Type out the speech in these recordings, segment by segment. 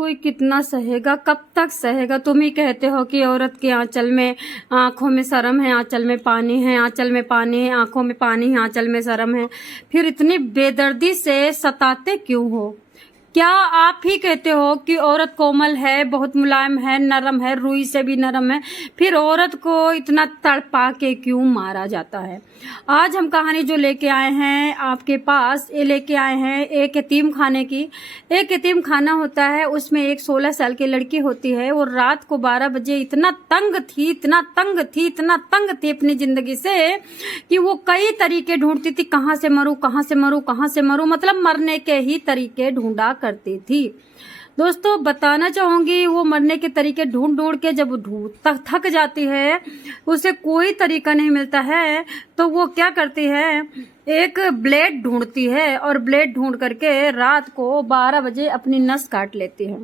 कोई कितना सहेगा, कब तक सहेगा। तुम ही कहते हो कि औरत के आंचल में आंखों में शर्म है, आंचल में पानी है, आंचल में पानी है, आंखों में पानी है, आंचल में शर्म है। फिर इतनी बेदर्दी से सताते क्यों हो? क्या आप ही कहते हो कि औरत कोमल है, बहुत मुलायम है, नरम है, रुई से भी नरम है, फिर औरत को इतना तड़पा के क्यों मारा जाता है? आज हम कहानी जो लेके आए हैं आपके पास, ये लेके आए हैं एक यतीम खाने की। एक यतीम खाना होता है, उसमें एक 16 साल की लड़की होती है। वो रात को 12 बजे इतना तंग थी, इतना तंग थी, इतना तंग थी अपनी जिंदगी से कि वो कई तरीके ढूंढती थी, कहाँ से मरूं, कहाँ से मरूं, कहाँ से मरूं, मतलब मरने के ही तरीके ढूंढा करती थी। दोस्तों बताना चाहूंगी, वो मरने के तरीके ढूंढ ढूंढ के जब थक जाती है, उसे कोई तरीका नहीं मिलता है, तो वो क्या करती है, एक ब्लेड ढूंढती है और ब्लेड ढूंढ करके रात को 12 बजे अपनी नस काट लेती है।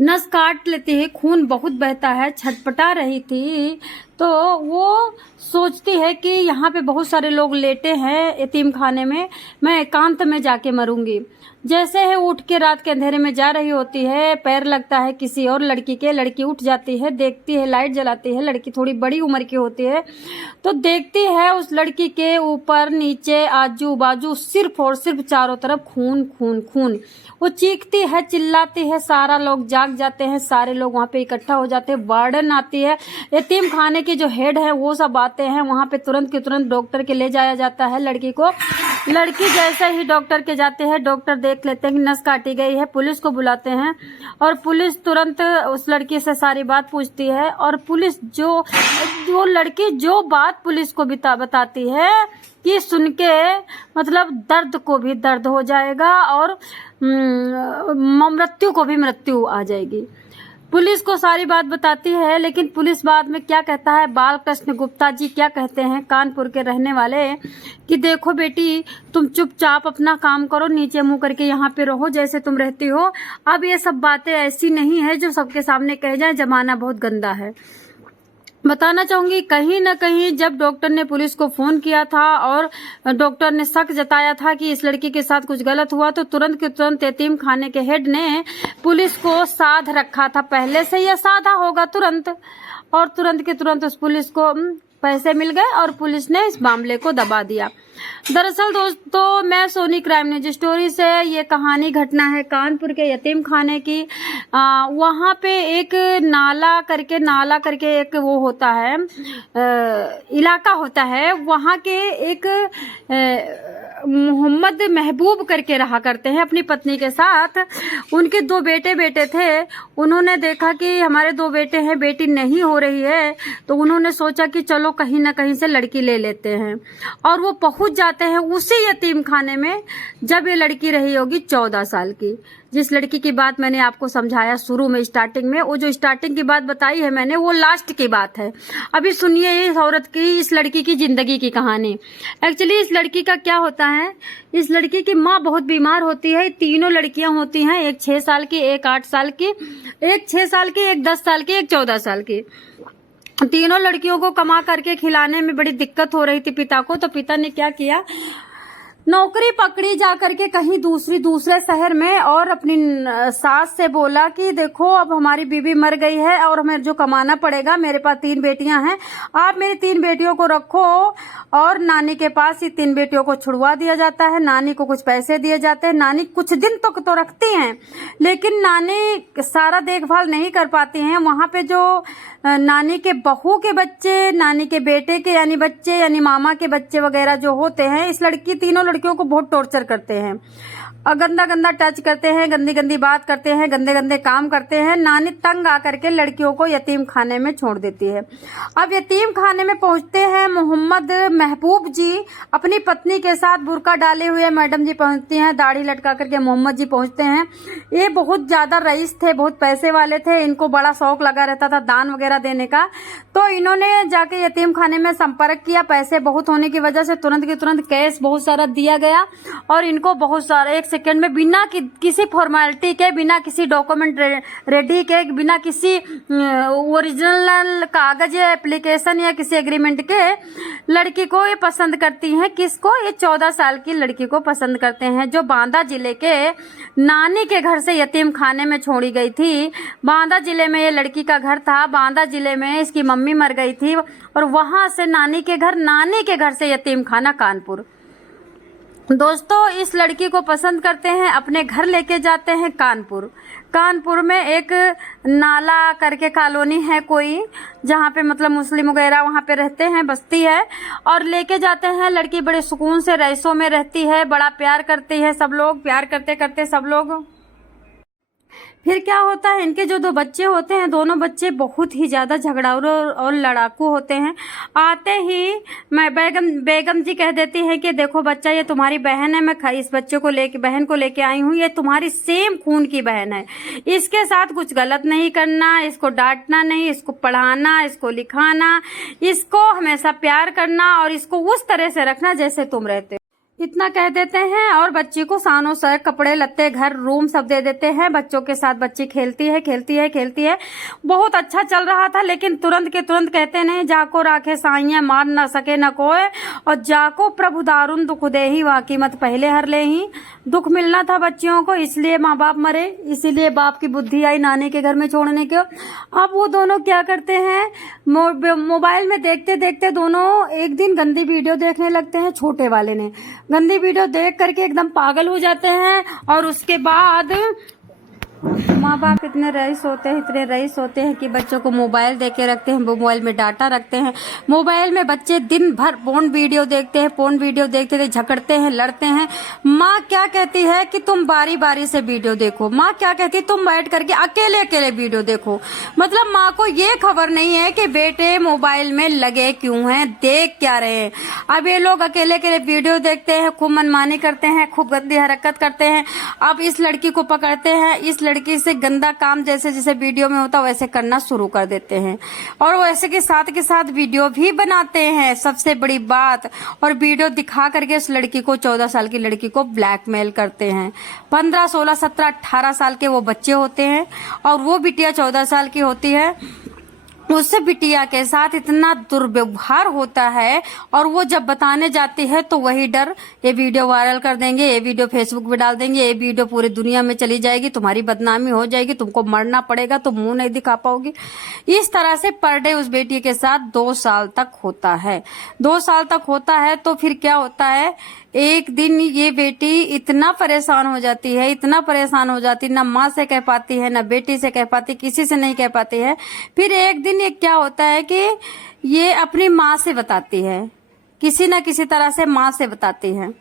नस काट लेती है, खून बहुत बहता है, छटपटा रही थी। तो वो सोचती है कि यहाँ पे बहुत सारे लोग लेटे हैं यतीम खाने में, मैं एकांत में जाके मरूंगी। जैसे है उठ के रात के अंधेरे में जा रही होती है, पैर लगता है किसी और लड़की के, लड़की उठ जाती है, देखती है, लाइट जलाती है, लड़की थोड़ी बड़ी उम्र की होती है, तो देखती है उस लड़की के ऊपर नीचे आजू बाजू सिर्फ और सिर्फ चारों तरफ खून खून खून। वो चीखती है, चिल्लाती है, सारा लोग जाग जाते हैं, सारे लोग वहाँ पे इकट्ठा हो जाते हैं, वार्डन आती है, यतीम खाने के जो हेड है वो सब आते हैं वहाँ पे, तुरंत के तुरंत डॉक्टर के ले जाया जाता है लड़की को। लड़की जैसे ही डॉक्टर के जाते हैं, डॉक्टर देख लेते हैं कि नस काटी गई है, पुलिस को बुलाते हैं और पुलिस तुरंत उस लड़की से सारी बात पूछती है। और पुलिस जो लड़की जो बात पुलिस को बताती है कि सुन के मतलब दर्द को भी दर्द हो जाएगा और मृत्यु को भी मृत्यु आ जाएगी। पुलिस को सारी बात बताती है, लेकिन पुलिस बाद में क्या कहता है, बालकृष्ण गुप्ता जी क्या कहते हैं, कानपुर के रहने वाले, कि देखो बेटी तुम चुपचाप अपना काम करो, नीचे मुंह करके यहाँ पे रहो जैसे तुम रहती हो। अब ये सब बातें ऐसी नहीं है जो सबके सामने कह जाए, जमाना बहुत गंदा है। बताना चाहूंगी कहीं न कहीं जब डॉक्टर ने पुलिस को फोन किया था और डॉक्टर ने शक जताया था कि इस लड़की के साथ कुछ गलत हुआ, तो तुरंत के तुरंत यतीम खाने के हेड ने पुलिस को साध रखा था, पहले से यह साधा होगा तुरंत, और तुरंत के तुरंत उस पुलिस को पैसे मिल गए और पुलिस ने इस मामले को दबा दिया। दरअसल दोस्तों मैं सोनी क्राइम न्यूज स्टोरी से, ये कहानी घटना है कानपुर के यतीम खाने की। वहाँ पे एक नाला करके एक वो होता है, इलाका होता है, वहाँ के एक मोहम्मद महबूब करके रहा करते हैं अपनी पत्नी के साथ। उनके 2 बेटे थे। उन्होंने देखा कि हमारे 2 बेटे हैं, बेटी नहीं हो रही है, तो उन्होंने सोचा कि चलो कहीं ना कहीं से लड़की ले लेते हैं, और वो पहुंच जाते हैं उसी यतीम खाने में जब ये लड़की रही होगी 14 साल की। जिस लड़की की बात मैंने आपको समझाया शुरू में स्टार्टिंग में, वो जो स्टार्टिंग की बात बताई है मैंने, वो लास्ट की बात है। अभी सुनिए इस औरत की, इस लड़की की जिंदगी की कहानी। एक्चुअली इस लड़की का क्या होता है, इस लड़की की माँ बहुत बीमार होती है। तीनों लड़कियां होती हैं, एक 6 साल की, एक 8 साल की, एक 6 साल की, एक 10 साल की, एक 14 साल की। तीनों लड़कियों को कमा करके खिलाने में बड़ी दिक्कत हो रही थी पिता को, तो पिता ने क्या किया, नौकरी पकड़ी जा करके कहीं दूसरे शहर में, और अपनी सास से बोला कि देखो अब हमारी बीवी मर गई है और हमें जो कमाना पड़ेगा, मेरे पास 3 बेटियां हैं, आप मेरी 3 बेटियों को रखो। और नानी के पास ही 3 बेटियों को छुड़वा दिया जाता है, नानी को कुछ पैसे दिए जाते हैं। नानी कुछ दिन तक तो रखती हैं, लेकिन नानी सारा देखभाल नहीं कर पाती हैं। वहां पे जो नानी के बहू के बच्चे, नानी के बेटे के यानी बच्चे, यानी मामा के बच्चे वगैरह जो होते हैं, इस तीनों लड़कियों को बहुत टॉर्चर करते हैं और गंदा टच करते हैं, गंदी बात करते हैं, गंदे काम करते हैं। नानी तंग आकर के लड़कियों को यतीम खाने में छोड़ देती है। अब यतीम खाने में पहुंचते हैं मोहम्मद महबूब जी अपनी पत्नी के साथ, बुर्का डाले हुए मैडम जी पहुंचती हैं, दाढ़ी लटका करके मोहम्मद जी पहुंचते हैं। ये बहुत ज्यादा रईस थे, बहुत पैसे वाले थे, इनको बड़ा शौक लगा रहता था दान वगैरह देने का। तो इन्होंने जाके यतीम खाने में संपर्क किया, पैसे बहुत होने की वजह से तुरंत के तुरंत कैश बहुत सारा दिया गया और इनको बहुत सारा 1 से सेकंड में बिना किसी फॉर्मेलिटी के, बिना किसी डॉक्यूमेंट रेडी के, बिना किसी ओरिजिनल कागज या एप्लीकेशन या किसी एग्रीमेंट के लड़की को ये पसंद करती हैं। किसको? ये 14 साल की लड़की को पसंद करते हैं, जो बांदा जिले के नानी के घर से यतीम खाने में छोड़ी गई थी। बांदा जिले में ये लड़की का घर था। बांदा जिले में इसकी मम्मी मर गई थी और वहां से नानी के घर से यतीम खाना कानपुर। दोस्तों, इस लड़की को पसंद करते हैं, अपने घर लेके जाते हैं कानपुर में एक नाला करके कॉलोनी है कोई, जहाँ पे मतलब मुस्लिम वगैरह वहाँ पे रहते हैं, बस्ती है, और लेके जाते हैं। लड़की बड़े सुकून से रईसों में रहती है, बड़ा प्यार करती है सब लोग, प्यार करते करते सब लोग। फिर क्या होता है, इनके जो 2 बच्चे होते हैं, दोनों बच्चे बहुत ही ज्यादा झगड़ाऊ और लड़ाकू होते हैं। आते ही मैं बेगम जी कह देती है कि देखो बच्चा, ये तुम्हारी बहन है, मैं इस बच्चे को लेके, बहन को लेके आई हूँ, ये तुम्हारी सेम खून की बहन है, इसके साथ कुछ गलत नहीं करना, इसको डांटना नहीं, इसको पढ़ाना, इसको लिखाना, इसको हमेशा प्यार करना और इसको उस तरह से रखना जैसे तुम रहते हो। इतना कह देते हैं और बच्ची को सानों से कपड़े लत्ते, घर, रूम सब दे देते हैं। बच्चों के साथ बच्ची खेलती है। बहुत अच्छा चल रहा था, लेकिन तुरंत के तुरंत कहते नहीं, जाको राखे साइयां मार न सके न कोय, और जाको प्रभु दारुण दुख दे ही वाकी मत पहले हर ले ही। दुख मिलना था बच्चियों को, इसलिए माँ बाप मरे, इसीलिए बाप की बुद्धि आई नानी के घर में छोड़ने के। अब वो दोनों क्या करते हैं, मोबाइल में देखते देखते दोनों एक दिन गंदी वीडियो देखने लगते हैं। छोटे वाले ने गंदी वीडियो देख करके एकदम पागल हो जाते हैं, और उसके बाद माँ बाप इतने रईस होते हैं कि बच्चों को मोबाइल दे के रखते हैं, मोबाइल में डाटा रखते हैं। मोबाइल में बच्चे दिन भर पोर्न वीडियो देखते झगड़ते हैं, लड़ते हैं। माँ क्या कहती है कि तुम बारी बारी से वीडियो देखो, माँ क्या कहती है तुम बैठ करके अकेले वीडियो देखो। मतलब माँ को ये खबर नहीं है कि बेटे मोबाइल में लगे क्यों हैं, देख क्या रहे हैं। अब ये लोग अकेले वीडियो देखते हैं, खूब मनमानी करते हैं, खूब गंदी हरकत करते हैं। अब इस लड़की को पकड़ते हैं, इस लड़की से गंदा काम जैसे जैसे वीडियो में होता वैसे करना शुरू कर देते हैं, और वैसे के साथ वीडियो भी बनाते हैं, सबसे बड़ी बात। और वीडियो दिखा करके उस लड़की को, 14 साल की लड़की को ब्लैकमेल करते हैं। 15, 16, 17, 18 साल के वो बच्चे होते हैं, और वो बिटिया 14 साल की होती है। उससे बिटिया के साथ इतना दुर्व्यवहार होता है, और वो जब बताने जाती है तो वही डर, ये वीडियो वायरल कर देंगे, ये वीडियो फेसबुक पे डाल देंगे, ये वीडियो पूरी दुनिया में चली जाएगी, तुम्हारी बदनामी हो जाएगी, तुमको मरना पड़ेगा, तुम मुंह नहीं दिखा पाओगी। इस तरह से पर डे उस बेटी के साथ 2 साल तक होता है। 2 साल तक होता है तो फिर क्या होता है, एक दिन ये बेटी इतना परेशान हो जाती है, ना माँ से कह पाती है, ना बेटी से कह पाती, किसी से नहीं कह पाती है। फिर एक दिन ये क्या होता है कि ये अपनी माँ से बताती है, किसी न किसी तरह से माँ से बताती है।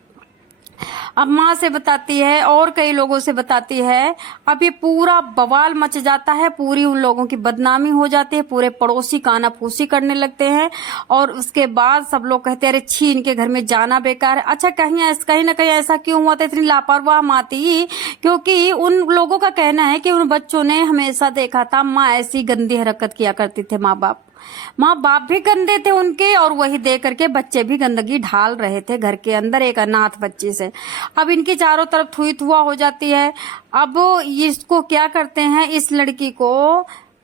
अब माँ से बताती है और कई लोगों से बताती है। अब ये पूरा बवाल मच जाता है, पूरी उन लोगों की बदनामी हो जाती है, पूरे पड़ोसी कानाफूसी करने लगते हैं, और उसके बाद सब लोग कहते हैं अरे छी, इनके घर में जाना बेकार है। अच्छा, कहीं ना कहीं ऐसा क्यों हुआ था, इतनी लापरवाह माँ थी, क्योंकि उन लोगों का कहना है कि उन बच्चों ने हमेशा देखा था माँ ऐसी गंदी हरकत किया करती थे। माँ बाप भी गंदे थे उनके, और वही देख करके बच्चे भी गंदगी ढाल रहे थे घर के अंदर एक अनाथ बच्ची से। अब इनकी चारों तरफ थुई थुआ हो जाती है। अब इसको क्या करते हैं, इस लड़की को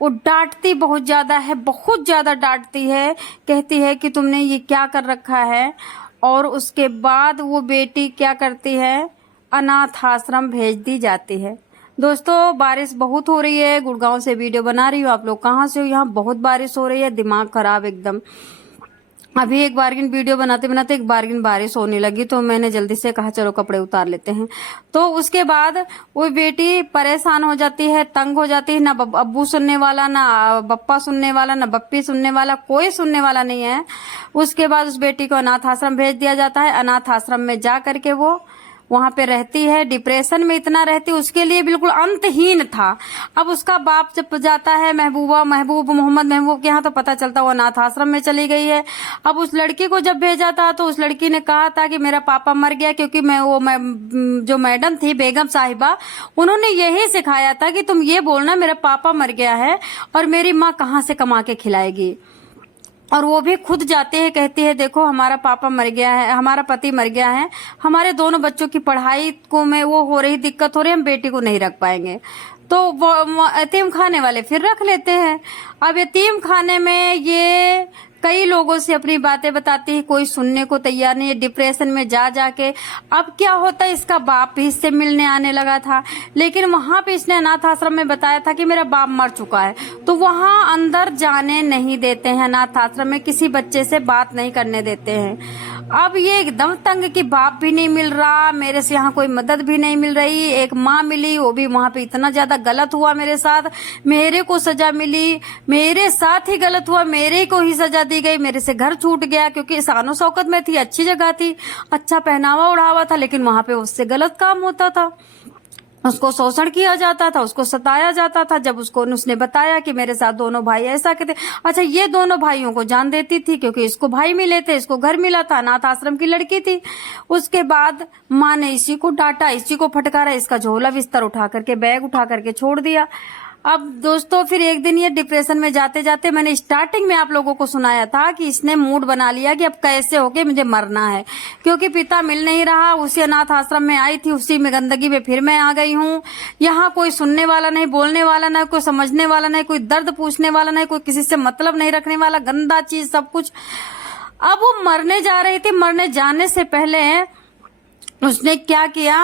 वो डांटती बहुत ज्यादा डांटती है, कहती है कि तुमने ये क्या कर रखा है। और उसके बाद वो बेटी क्या करती है, अनाथ आश्रम भेज दी जाती है। दोस्तों, बारिश बहुत हो रही है, गुड़गांव से वीडियो बना रही हूँ। आप लोग कहाँ से हो? यहाँ बहुत बारिश हो रही है, दिमाग खराब एकदम। अभी एक बारगिन वीडियो बनाते बनाते एक बारगिन बारिश होने लगी, तो मैंने जल्दी से कहा चलो कपड़े उतार लेते हैं। तो उसके बाद वो बेटी परेशान हो जाती है, तंग हो जाती है। ना अब्बू सुनने वाला, ना बप्पा सुनने वाला, ना बप्पी सुनने वाला, कोई सुनने वाला नहीं है। उसके बाद उस बेटी को अनाथ आश्रम भेज दिया जाता है। अनाथ आश्रम में जा करके वो वहां पे रहती है, डिप्रेशन में इतना रहती, उसके लिए बिल्कुल अंतहीन था। अब उसका बाप जब जाता है मोहम्मद महबूब के यहाँ, तो पता चलता वो अनाथ आश्रम में चली गई है। अब उस लड़की को जब भेजा था तो उस लड़की ने कहा था कि मेरा पापा मर गया, क्योंकि जो मैडम थी बेगम साहिबा, उन्होंने यही सिखाया था कि तुम ये बोलना मेरा पापा मर गया है और मेरी माँ कहाँ से कमा के खिलाएगी। और वो भी खुद जाते हैं, कहती है देखो हमारा पापा मर गया है, हमारा पति मर गया है, हमारे दोनों बच्चों की पढ़ाई को में वो हो रही दिक्कत हो रही है, हम बेटी को नहीं रख पाएंगे। तो वो यतीम खाने वाले फिर रख लेते हैं। अब यतीम खाने में ये कई लोगों से अपनी बातें बताती है, कोई सुनने को तैयार नहीं है, डिप्रेशन में जा जाके। अब क्या होता है, इसका बाप भी इससे मिलने आने लगा था, लेकिन वहां पे इसने अनाथ आश्रम में बताया था कि मेरा बाप मर चुका है, तो वहां अंदर जाने नहीं देते हैं। अनाथ आश्रम में किसी बच्चे से बात नहीं करने देते हैं। अब ये एकदम तंग कि बाप भी नहीं मिल रहा, मेरे से यहाँ कोई मदद भी नहीं मिल रही। एक माँ मिली, वो भी वहां पे इतना ज्यादा गलत हुआ मेरे साथ, मेरे को सजा मिली, मेरे साथ ही गलत हुआ, मेरे को ही सजा दी गई, मेरे से घर छूट गया, क्योंकि शानो शौकत में थी, अच्छी जगह थी, अच्छा पहनावा उड़ावा था, लेकिन वहां पे उससे गलत काम होता था, उसको शोषण किया जाता था, उसको सताया जाता था। जब उसने बताया कि मेरे साथ दोनों भाई ऐसा कहते, अच्छा ये दोनों भाइयों को जान देती थी, क्योंकि इसको भाई मिले थे, इसको घर मिला था, अनाथ आश्रम की लड़की थी। उसके बाद माँ ने इसी को डांटा, इसी को फटकारा, इसका झोला बिस्तर उठा करके, बैग उठा करके छोड़ दिया। अब दोस्तों फिर एक दिन ये डिप्रेशन में जाते जाते, मैंने स्टार्टिंग में आप लोगों को सुनाया था कि इसने मूड बना लिया कि अब कैसे होके मुझे मरना है, क्योंकि पिता मिल नहीं रहा। उसी अनाथ आश्रम में आई थी, उसी में गंदगी में फिर मैं आ गई हूँ। यहाँ कोई सुनने वाला नहीं, बोलने वाला नहीं, कोई समझने वाला नहीं, कोई दर्द पूछने वाला नहीं, कोई किसी से मतलब नहीं रखने वाला, गंदा चीज सब कुछ। अब वो मरने जा रही थी, मरने जाने से पहले उसने क्या किया,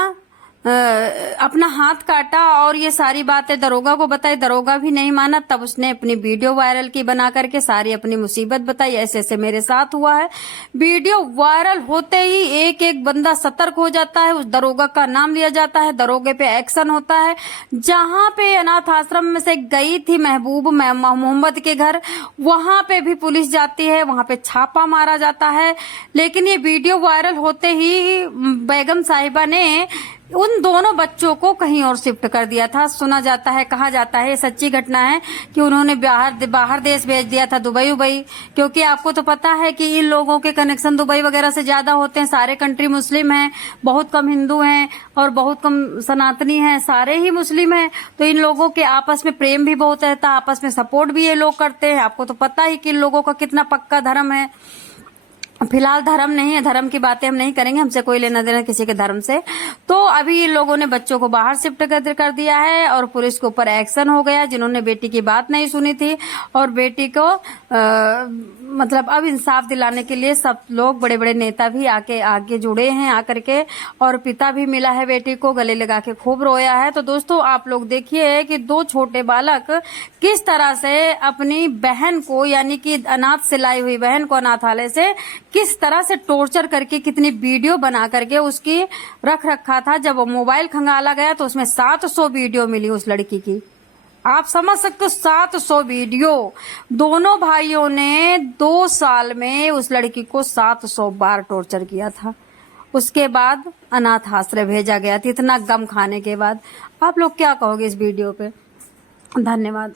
अपना हाथ काटा और ये सारी बातें दरोगा को बताई। दरोगा भी नहीं माना, तब उसने अपनी वीडियो वायरल की बना करके, सारी अपनी मुसीबत बताई, ऐसे ऐसे मेरे साथ हुआ है। वीडियो वायरल होते ही एक एक बंदा सतर्क हो जाता है, उस दरोगा का नाम लिया जाता है, दरोगे पे एक्शन होता है। जहां पे अनाथ आश्रम में से गई थी महबूब मोहम्मद के घर, वहां पे भी पुलिस जाती है, वहां पे छापा मारा जाता है। लेकिन ये वीडियो वायरल होते ही बेगम साहिबा ने उन दोनों बच्चों को कहीं और शिफ्ट कर दिया था। सुना जाता है, कहा जाता है, सच्ची घटना है कि उन्होंने बाहर देश भेज दिया था, दुबई, क्योंकि आपको तो पता है कि इन लोगों के कनेक्शन दुबई वगैरह से ज्यादा होते हैं। सारे कंट्री मुस्लिम हैं, बहुत कम हिंदू हैं और बहुत कम सनातनी हैं, सारे ही मुस्लिम हैं। तो इन लोगों के आपस में प्रेम भी बहुत रहता है, आपस में सपोर्ट भी ये लोग करते हैं। आपको तो पता ही कि इन लोगों का कितना पक्का धर्म है। फिलहाल धर्म नहीं है, धर्म की बातें हम नहीं करेंगे, हमसे कोई लेना देना किसी के धर्म से। तो अभी इन लोगों ने बच्चों को बाहर शिफ्ट कर दिया है और पुलिस के ऊपर एक्शन हो गया, जिन्होंने बेटी की बात नहीं सुनी थी। और बेटी को मतलब अब इंसाफ दिलाने के लिए सब लोग, बड़े बड़े नेता भी आगे जुड़े हैं आकर के, और पिता भी मिला है बेटी को, गले लगा के खूब रोया है। तो दोस्तों आप लोग देखिए कि दो छोटे बालक किस तरह से अपनी बहन को, यानी कि अनाथ से लाई हुई बहन को अनाथालय से किस तरह से टॉर्चर करके, कितनी वीडियो बना करके उसकी रख रखा था। जब मोबाइल खंगाला गया तो उसमें 700 वीडियो मिली उस लड़की की। आप समझ सकते हो, 700 वीडियो। दोनों भाइयों ने 2 साल में उस लड़की को 700 बार टॉर्चर किया था। उसके बाद अनाथ आश्रय भेजा गया था, इतना गम खाने के बाद। आप लोग क्या कहोगे इस वीडियो पे? धन्यवाद।